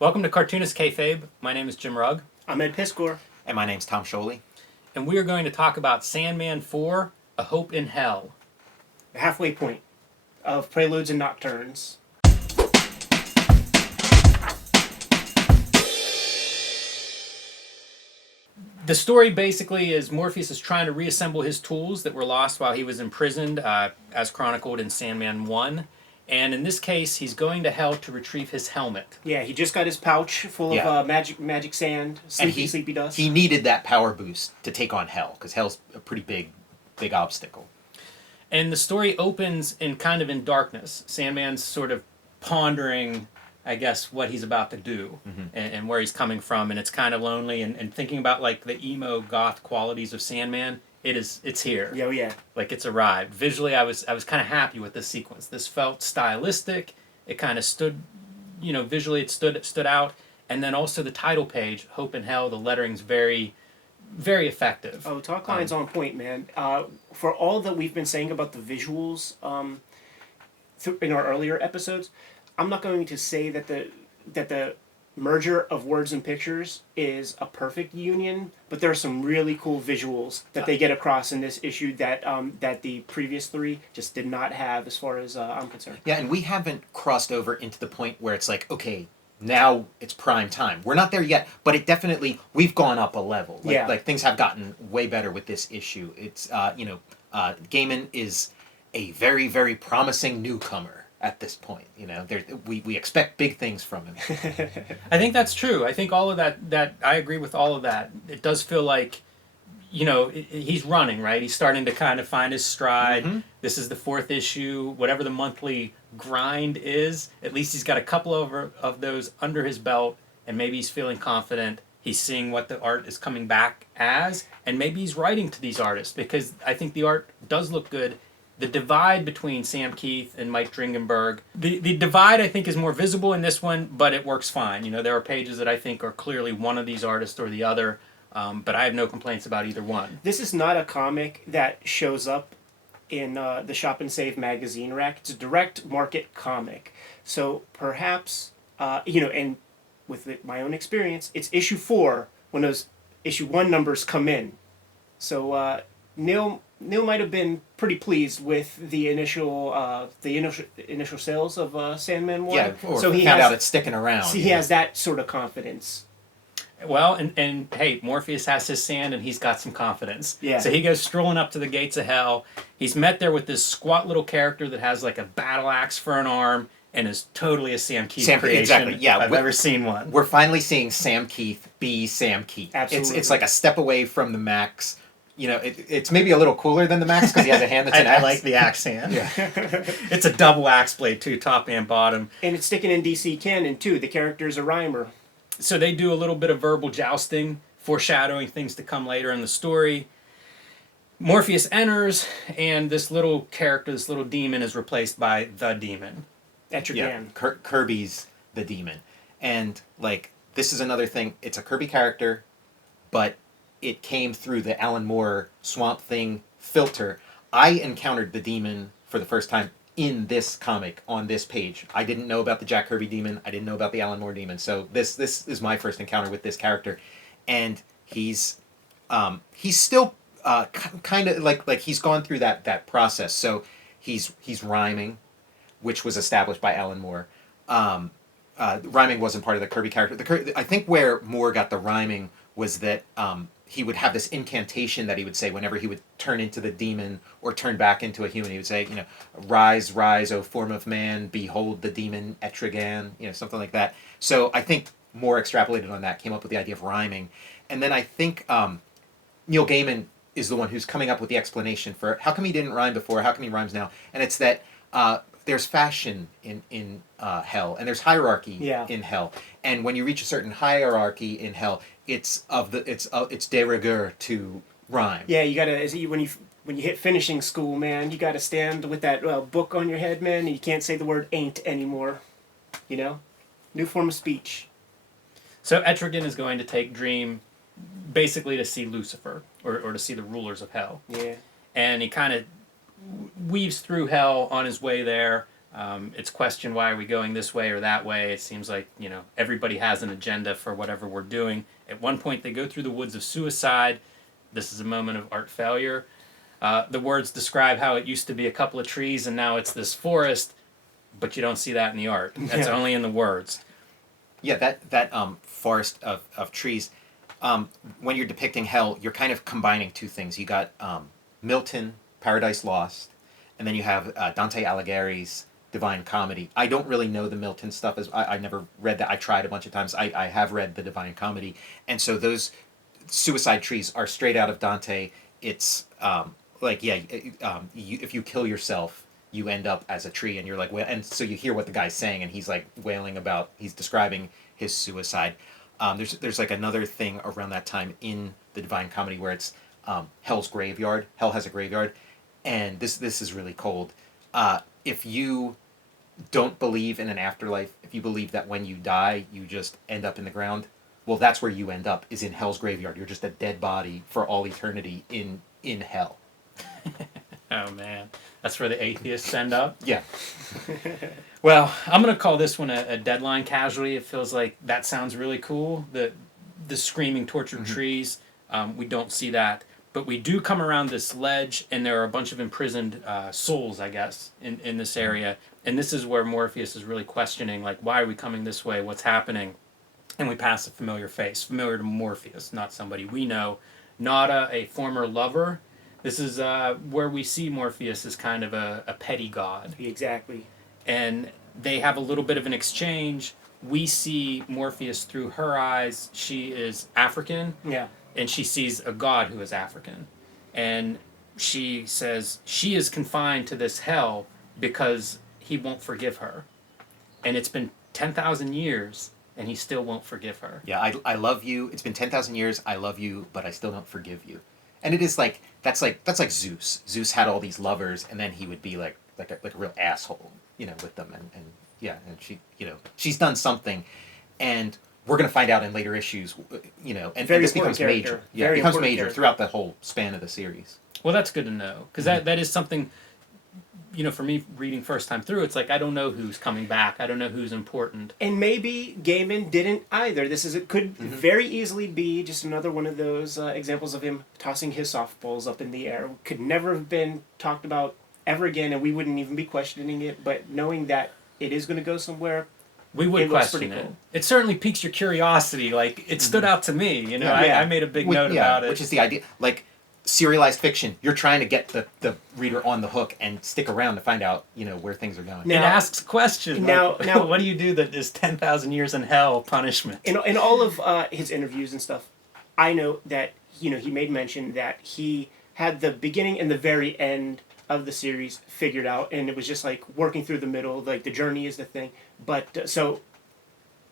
Welcome to Cartoonist Kayfabe. My name is Jim Rugg, I'm Ed Piscor. And my name's Tom Sholey. and we are going to talk about Sandman 4, A Hope in Hell. The halfway point of Preludes and Nocturnes. The story basically is Morpheus is trying to reassemble his tools that were lost while he was imprisoned, as chronicled in Sandman 1. And in this case, he's going to hell to retrieve his helmet. Yeah, he just got his pouch full of Yeah. magic sand, sleepy dust. He needed that power boost to take on Hell, because Hell's a pretty big obstacle. And the story opens in darkness. Sandman's sort of pondering, I guess, what he's about to do and where he's coming from, and it's kind of lonely and thinking about like the emo goth qualities of Sandman. It's here. Yeah. Like it's arrived. Visually, I was kind of happy with this sequence. This felt stylistic. It kind of stood, visually it stood out. And then also the title page, Hope in Hell. The lettering's very, very effective. Oh, talk line's on point, man. For all that we've been saying about the visuals in our earlier episodes, I'm not going to say that the merger of words and pictures is a perfect union, but there are some really cool visuals that they get across in this issue that the previous three just did not have, as far as I'm concerned. Yeah, and we haven't crossed over into the point where it's like, okay, now it's prime time. We're not there yet, but we've gone up a level. Like things have gotten way better with this issue. It's, Gaiman is a very, very promising newcomer at this point. We expect big things from him. I think that's true. I think all of that I agree with all of that. It does feel like, he's running, right? He's starting to kind of find his stride. Mm-hmm. This is the fourth issue. Whatever the monthly grind is, at least he's got a couple of those under his belt, and maybe he's feeling confident. He's seeing what the art is coming back as, and maybe he's writing to these artists, because I think the art does look good. The divide between Sam Keith and Mike Dringenberg, the divide I think is more visible in this one, but it works fine. There are pages that I think are clearly one of these artists or the other, but I have no complaints about either one. This is not a comic that shows up in the Shop and Save magazine rack. It's a direct market comic. So perhaps, and with my own experience, it's issue 4 when those issue 1 numbers come in. So Neil might have been pretty pleased with the initial sales of Sandman 1. Yeah, or so he found out it's sticking around. So he has that sort of confidence. Well, and hey, Morpheus has his sand and he's got some confidence. Yeah. So he goes strolling up to the gates of hell. He's met there with this squat little character that has like a battle axe for an arm and is totally a Sam Keith creation. Exactly, yeah. I've ever seen one. We're finally seeing Sam Keith be Sam Keith. Absolutely. It's like a step away from the Max. It's maybe a little cooler than the Max because he has a hand that's an axe. I like the axe hand. Yeah. It's a double axe blade too, top and bottom. And it's sticking in DC canon too. The character's a rhymer. So they do a little bit of verbal jousting, foreshadowing things to come later in the story. Morpheus enters, and this little character, this little demon, is replaced by the demon. Etrigan. Yeah, Kirby's the demon. And, this is another thing. It's a Kirby character, but it came through the Alan Moore Swamp Thing filter. I encountered the demon for the first time in this comic on this page. I didn't know about the Jack Kirby demon. I didn't know about the Alan Moore demon. So this is my first encounter with this character, and he's still kind of like he's gone through that process. So he's rhyming, which was established by Alan Moore. Rhyming wasn't part of the Kirby character. I think where Moore got the rhyming was that he would have this incantation that he would say whenever he would turn into the demon or turn back into a human. He would say, "Rise, rise, O form of man, behold the demon Etrigan," something like that. So I think Moore extrapolated on that, came up with the idea of rhyming. And then I think Neil Gaiman is the one who's coming up with the explanation for how come he didn't rhyme before, how come he rhymes now. And it's that there's fashion in hell, and there's hierarchy in hell. And when you reach a certain hierarchy in hell, it's de rigueur to rhyme. Yeah, you gotta when you hit finishing school, man, you gotta stand with that book on your head, man, and you can't say the word "ain't" anymore. New form of speech. So Etrigan is going to take Dream basically to see Lucifer or to see the rulers of hell. Yeah. And he kind of weaves through hell on his way there, It's questioned, why are we going this way or that way? It seems like, everybody has an agenda for whatever we're doing. At one point, they go through the woods of suicide. This is a moment of art failure. The words describe how it used to be a couple of trees and now it's this forest, but you don't see that in the art. That's only in the words. Yeah, that forest of trees. When you're depicting hell, you're kind of combining two things. You got Milton, Paradise Lost, and then you have Dante Alighieri's Divine Comedy. I don't really know the Milton stuff. I never read that. I tried a bunch of times. I have read the Divine Comedy. And so those suicide trees are straight out of Dante. It's if you kill yourself, you end up as a tree, and you're like, well, and so you hear what the guy's saying, and he's like wailing about, he's describing his suicide. There's like another thing around that time in the Divine Comedy where it's Hell's graveyard. Hell has a graveyard, and this is really cold. If you don't believe in an afterlife, if you believe that when you die you just end up in the ground, well, that's where you end up, is in Hell's graveyard. You're just a dead body for all eternity in hell. Oh man, that's where the atheists end up. Yeah. Well, I'm gonna call this one a deadline casualty. It feels like that sounds really cool. The screaming tortured trees. We don't see that, but we do come around this ledge, and there are a bunch of imprisoned souls, I guess, in this area. And this is where Morpheus is really questioning, like, why are we coming this way? What's happening? And we pass a familiar face, familiar to Morpheus, not somebody we know. Nada, a former lover. This is where we see Morpheus as kind of a petty god. Exactly. And they have a little bit of an exchange. We see Morpheus through her eyes. She is African. Yeah. And she sees a god who is African. And she says she is confined to this hell because he won't forgive her. And it's been 10,000 years, and he still won't forgive her. Yeah, I love you. It's been 10,000 years. I love you, but I still don't forgive you. And it is like that's like Zeus. Zeus had all these lovers, and then he would be like a real asshole, with them. And she, she's done something, and we're gonna find out in later issues, and this becomes major. Yeah, it becomes major throughout the whole span of the series. Well, that's good to know, because that is something. For me, reading first time through, it's like, I don't know who's coming back. I don't know who's important. And maybe Gaiman didn't either. It could very easily be just another one of those examples of him tossing his softballs up in the air. Could never have been talked about ever again, and we wouldn't even be questioning it. But knowing that it is going to go somewhere, we would question it. Cool. It certainly piques your curiosity. Like, it stood out to me. I made a big note about it. Which is the idea. Like, serialized fiction, you're trying to get the reader on the hook and stick around to find out, where things are going. Now, it asks questions. Now, what do you do that is 10,000 years in hell punishment? In all of his interviews and stuff, I know that he made mention that he had the beginning and the very end of the series figured out, and it was just like working through the middle, like the journey is the thing. But so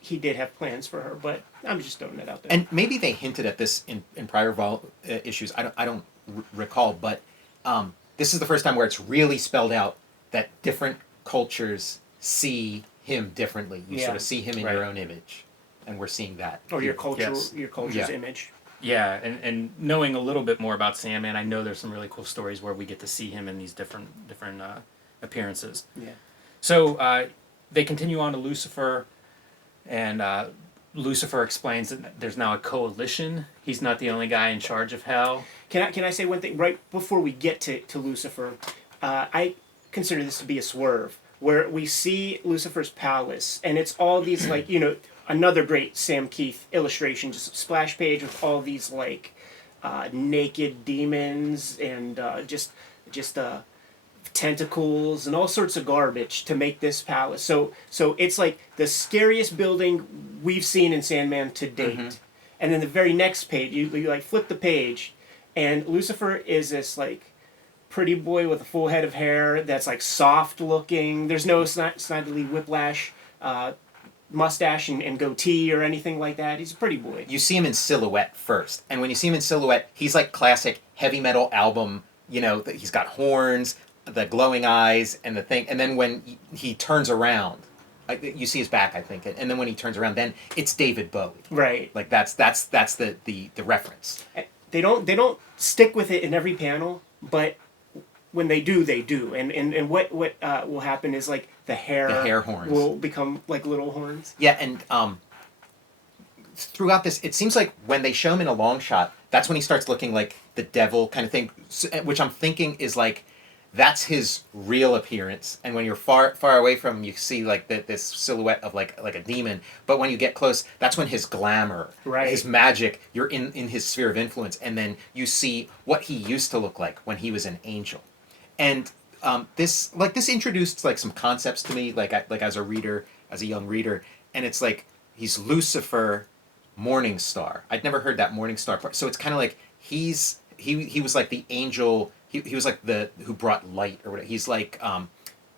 he did have plans for her, but I'm just throwing that out there. And maybe they hinted at this in prior issues. I don't recall, but this is the first time where it's really spelled out that different cultures see him differently. You sort of see him in your own image, and we're seeing that. Or your culture's image. Yeah, and knowing a little bit more about Sandman, I know there's some really cool stories where we get to see him in these different appearances. Yeah. So they continue on to Lucifer. And Lucifer explains that there's now a coalition. He's not the only guy in charge of hell. Can I say one thing right before we get to Lucifer? I consider this to be a swerve where we see Lucifer's palace, and it's all these another great Sam Keith illustration, just a splash page with all these naked demons and just tentacles and all sorts of garbage to make this palace. So it's like the scariest building we've seen in Sandman to date. And then the very next page, you flip the page, and Lucifer is this pretty boy with a full head of hair that's soft looking. There's no Snidely Whiplash mustache and goatee or anything like that. He's a pretty boy. You see him in silhouette first, and when you see him in silhouette, he's like classic heavy metal album. He's got horns, the glowing eyes, and the thing. And then when he turns around, you see his back, I think. And then when he turns around, then it's David Bowie. Right. Like that's the reference. They don't stick with it in every panel, but when they do, they do. And what will happen is like the hair horns will become like little horns. Yeah, and throughout this, it seems like when they show him in a long shot, that's when he starts looking like the devil kind of thing, which I'm thinking is like that's his real appearance. And when you're far away from him, you see like this silhouette of like a demon. But when you get close, that's when his glamour, his magic, you're in his sphere of influence, and then you see what he used to look like when he was an angel. And this introduced like some concepts to me, like as a reader, as a young reader, and it's like he's Lucifer, Morning Star. I'd never heard that Morning Star part. So it's kind of like he was like the angel. He was like the who brought light or whatever. He's like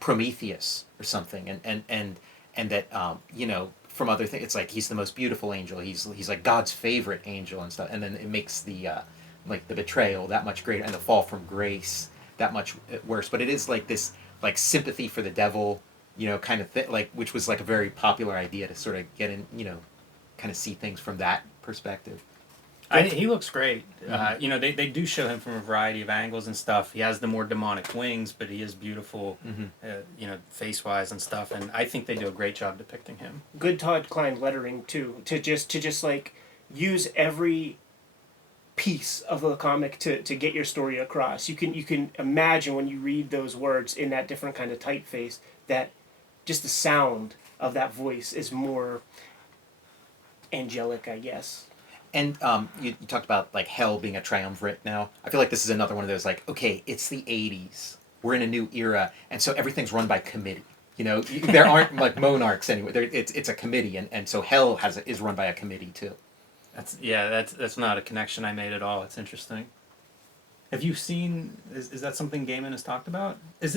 Prometheus or something, and that you know, from other things, it's like he's the most beautiful angel. He's like God's favorite angel and stuff. And then it makes the like the betrayal that much greater and the fall from grace that much worse. But it is like this like sympathy for the devil, you know, kind of thing, like, which was like a very popular idea to sort of get in, you know, kind of see things from that perspective. He looks great. You know, they do show him from a variety of angles and stuff. He has the more demonic wings, but he is beautiful, you know, face-wise and stuff. And I think they do a great job depicting him. Good Todd Klein lettering too, to just like use every piece of the comic to get your story across. You can imagine when you read those words in that different kind of typeface that just the sound of that voice is more angelic, I guess. And you talked about like hell being a triumvirate now. I feel like this is another one of those like, okay, it's the 80s. We're in a new era, and so everything's run by committee. You know, there aren't like monarchs anyway. It's a committee, and so hell is run by a committee too. That's not a connection I made at all. It's interesting. Have you seen? Is that something Gaiman has talked about? Is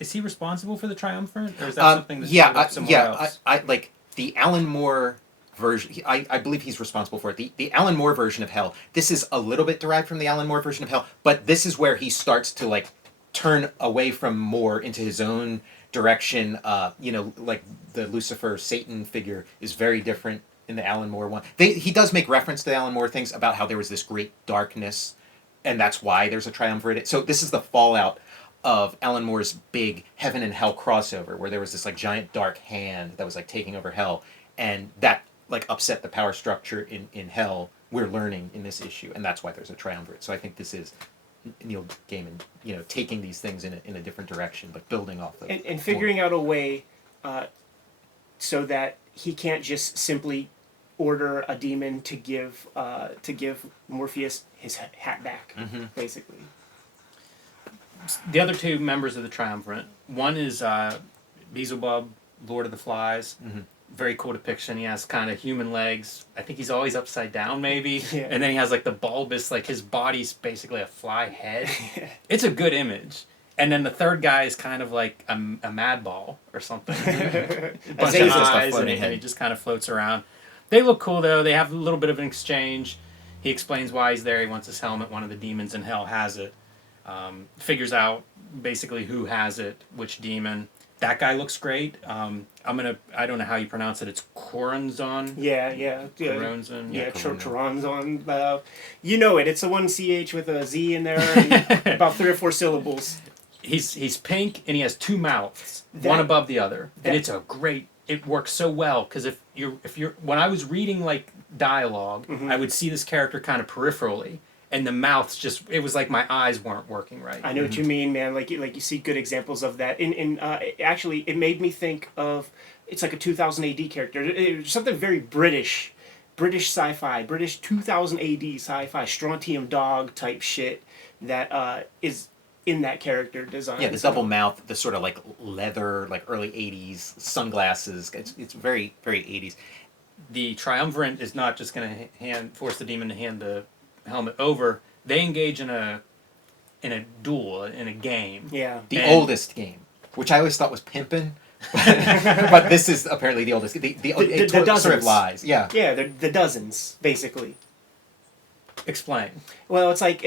he responsible for the triumvirate, or is that something that's up somewhere else? I like the Alan Moore version. I believe he's responsible for it. The Alan Moore version of hell. This is a little bit derived from the Alan Moore version of hell, but this is where he starts to like turn away from Moore into his own direction. You know, like the Lucifer Satan figure is very different in the Alan Moore one. He does make reference to the Alan Moore things about how there was this great darkness, and that's why there's a triumvirate. So this is the fallout of Alan Moore's big heaven and hell crossover, where there was this like giant dark hand that was like taking over hell, and that like upset the power structure in hell. We're learning in this issue, and that's why there's a triumvirate. So I think this is Neil Gaiman, you know, taking these things in a different direction, but building off of and figuring out a way so that he can't just simply order a demon to give Morpheus his hat back, basically. The other two members of the triumvirate. One is Beelzebub, Lord of the Flies. Very cool depiction. He has kind of human legs. I think he's always upside down, maybe. Yeah. And then he has like the bulbous, like his body's basically a fly head. It's a good image. And then the third guy is kind of like a mad ball or something. A bunch of eyes, and he just kind of floats around. They look cool, though. They have a little bit of an exchange. He explains why he's there. He wants his helmet. One of the demons in hell has it. Figures out basically who has it, which demon. That guy looks great. I don't know how you pronounce it. It's Coranzon. Yeah. Coranzon. Yeah, Coranzon. You know it. It's a one CH with a Z in there, and about 3 or 4 syllables. He's pink and he has 2 mouths, one above the other, and it's a great. It works so well because if you're when I was reading like dialogue, I would see this character kind of peripherally. And the mouth's it was like my eyes weren't working right. I know what you mean, man. Like you see good examples of that. Actually, it made me think of, it's like a 2000 AD character. It was something very British sci-fi, British 2000 AD sci-fi, strontium dog type shit that is in that character design. Yeah, the double mouth, the sort of like leather, like early 80s sunglasses. It's very, very 80s. The triumvirate is not just going to force the demon to hand the helmet over. They engage in a duel, in a game. Yeah. The oldest game, which I always thought was pimpin', but this is apparently the oldest. The dozens. Sort of lies. Yeah. Yeah, they're the dozens, basically. Explain. Well, it's like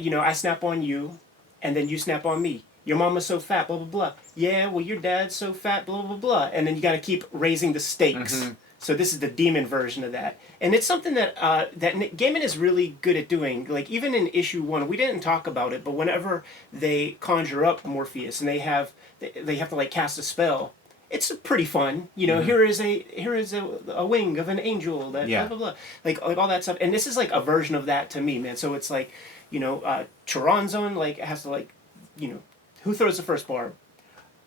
you know, I snap on you, and then you snap on me. Your mama's so fat, blah blah blah. Yeah, well, your dad's so fat, blah blah blah. And then you got to keep raising the stakes. So this is the demon version of that, and it's something that that Nick Gaiman is really good at doing. Like even in issue 1, we didn't talk about it, but whenever they conjure up Morpheus and they have to like cast a spell, it's pretty fun. You know, here is a wing of an angel that blah blah blah, like all that stuff. And this is like a version of that to me, man. So it's like, you know, Chironzon like has to like, you know, who throws the first barb?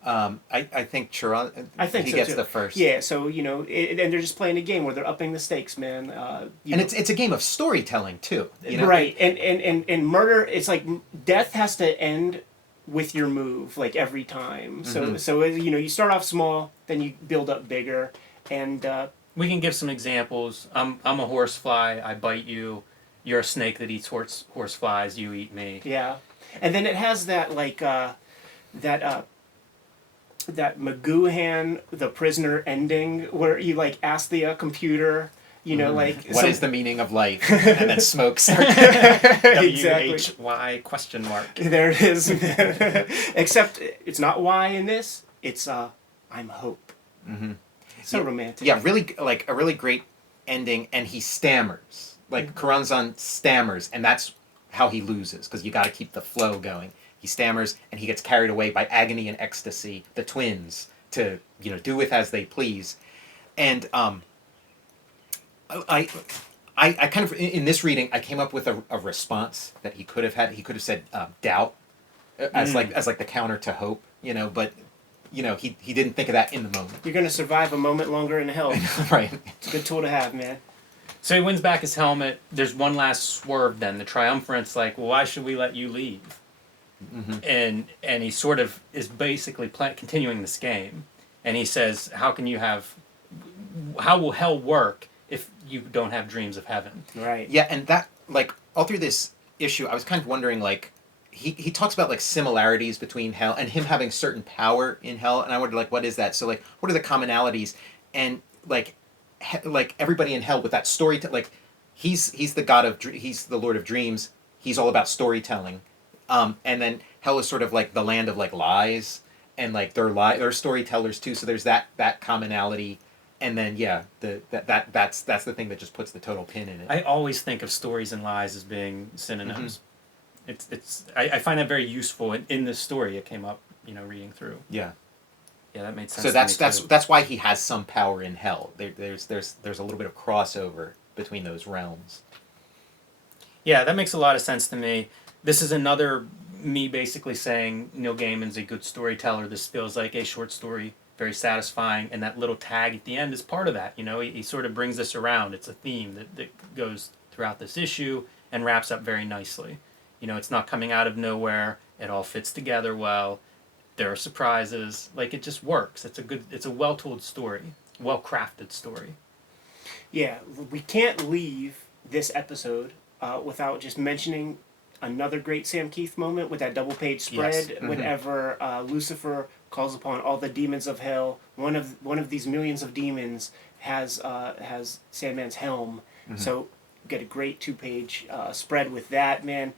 I think Chiron. I think he so gets too. the first. Yeah, so you know, and they're just playing a game where they're upping the stakes, man. And it's a game of storytelling too. You know? Right, and murder. It's like death has to end with your move, like every time. So you know, you start off small, then you build up bigger, and We can give some examples. I'm a horsefly. I bite you. You're a snake that eats horseflies. You eat me. yeah, and then it has that like that McGoohan the prisoner ending where you like ask the computer, you know, like What is the meaning of life? And then smoke starts. Exactly. WHY question mark. There it is. Except it's not why in this. It's I'm hope. So romantic. Yeah, really, like a really great ending, and he stammers. Like Karanzan stammers, and that's how he loses because you got to keep the flow going. He stammers, and he gets carried away by agony and ecstasy, the twins, to do with as they please, and I kind of in this reading I came up with a response that he could have had. He could have said doubt as like the counter to hope, but he didn't think of that in the moment. You're gonna survive a moment longer in hell. Right. It's a good tool to have, man. So he wins back his helmet. There's one last swerve then. The Triumvirant's like, well, why should we let you leave? And he sort of is basically continuing this game. And he says, how will hell work if you don't have dreams of heaven? Right. Yeah, and that, like, all through this issue, I was kind of wondering, like, he talks about, like, similarities between hell and him having certain power in hell, and I wondered, like, what is that? So, like, what are the commonalities? And, like, everybody in hell with that story, like, he's the god of, he's the Lord of Dreams, he's all about storytelling. And then hell is sort of like the land of like lies, and like they're storytellers too. So there's that commonality, and then that's the thing that just puts the total pin in it. I always think of stories and lies as being synonyms. I find that very useful in this story. It came up, reading through. Yeah. Yeah, that made sense. So to me, that's why he has some power in hell. There's a little bit of crossover between those realms. Yeah, that makes a lot of sense to me. This is another me basically saying Neil Gaiman's a good storyteller. This feels like a short story, very satisfying, and that little tag at the end is part of that. He sort of brings this around. It's a theme that goes throughout this issue and wraps up very nicely. It's not coming out of nowhere. It all fits together well. There are surprises. Like, it just works. It's a well-told story, well-crafted story. Yeah, we can't leave this episode without just mentioning another great Sam Keith moment with that double page spread. Whenever Lucifer calls upon all the demons of hell, one of these millions of demons has Sandman's helm. So you get a great 2-page spread with that, man.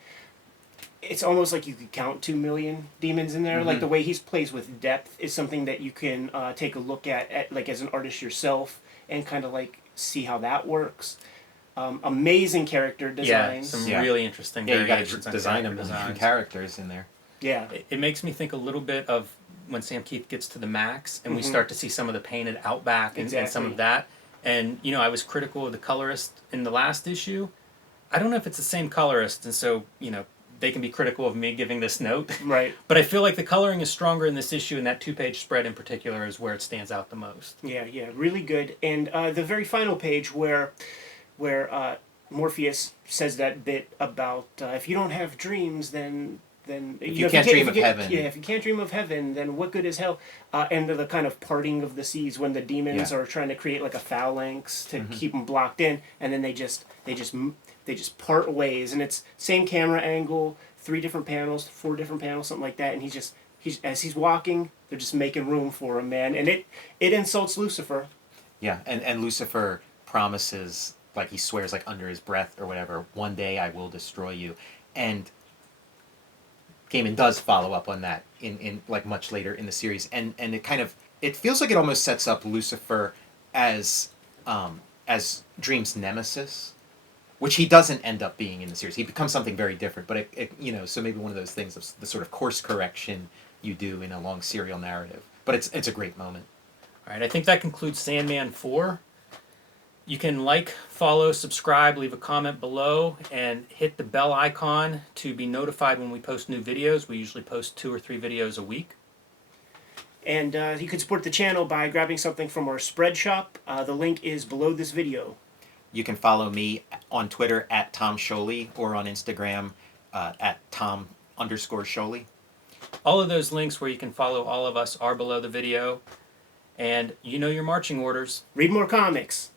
It's almost like you could count 2 million demons in there. Like the way he plays with depth is something that you can take a look at like as an artist yourself and kind of like see how that works. Amazing character designs. Yeah, some really interesting. Yeah, you got variations to on design character them designs. characters in there. Yeah. It makes me think a little bit of when Sam Keith gets to the max and we start to see some of the painted outback and some of that. And, I was critical of the colorist in the last issue. I don't know if it's the same colorist, and so, they can be critical of me giving this note. Right. But I feel like the coloring is stronger in this issue, and that 2-page spread in particular is where it stands out the most. Yeah, really good. And the very final page where Morpheus says that bit about if you don't have dreams, then if you can't dream of heaven. Yeah, if you can't dream of heaven, then what good is hell? And the kind of parting of the seas when the demons are trying to create like a phalanx to keep them blocked in, and then they just part ways, and it's same camera angle, 3 different panels, 4 different panels, something like that, and he's as he's walking, they're just making room for him, man, and it insults Lucifer. Yeah, and Lucifer promises, like he swears like under his breath or whatever, one day I will destroy you, and Gaiman does follow up on that in like much later in the series, and it feels like it almost sets up Lucifer as as Dream's nemesis, which he doesn't end up being in the series. He becomes something very different. But so maybe one of those things of the sort of course correction you do in a long serial narrative. But it's a great moment. All right, I think that concludes Sandman 4. You can like, follow, subscribe, leave a comment below, and hit the bell icon to be notified when we post new videos. We usually post 2 or 3 videos a week. And you can support the channel by grabbing something from our spread shop. The link is below this video. You can follow me on Twitter at Tom Sholey or on Instagram at Tom_Sholey. All of those links where you can follow all of us are below the video. And you know your marching orders. Read more comics.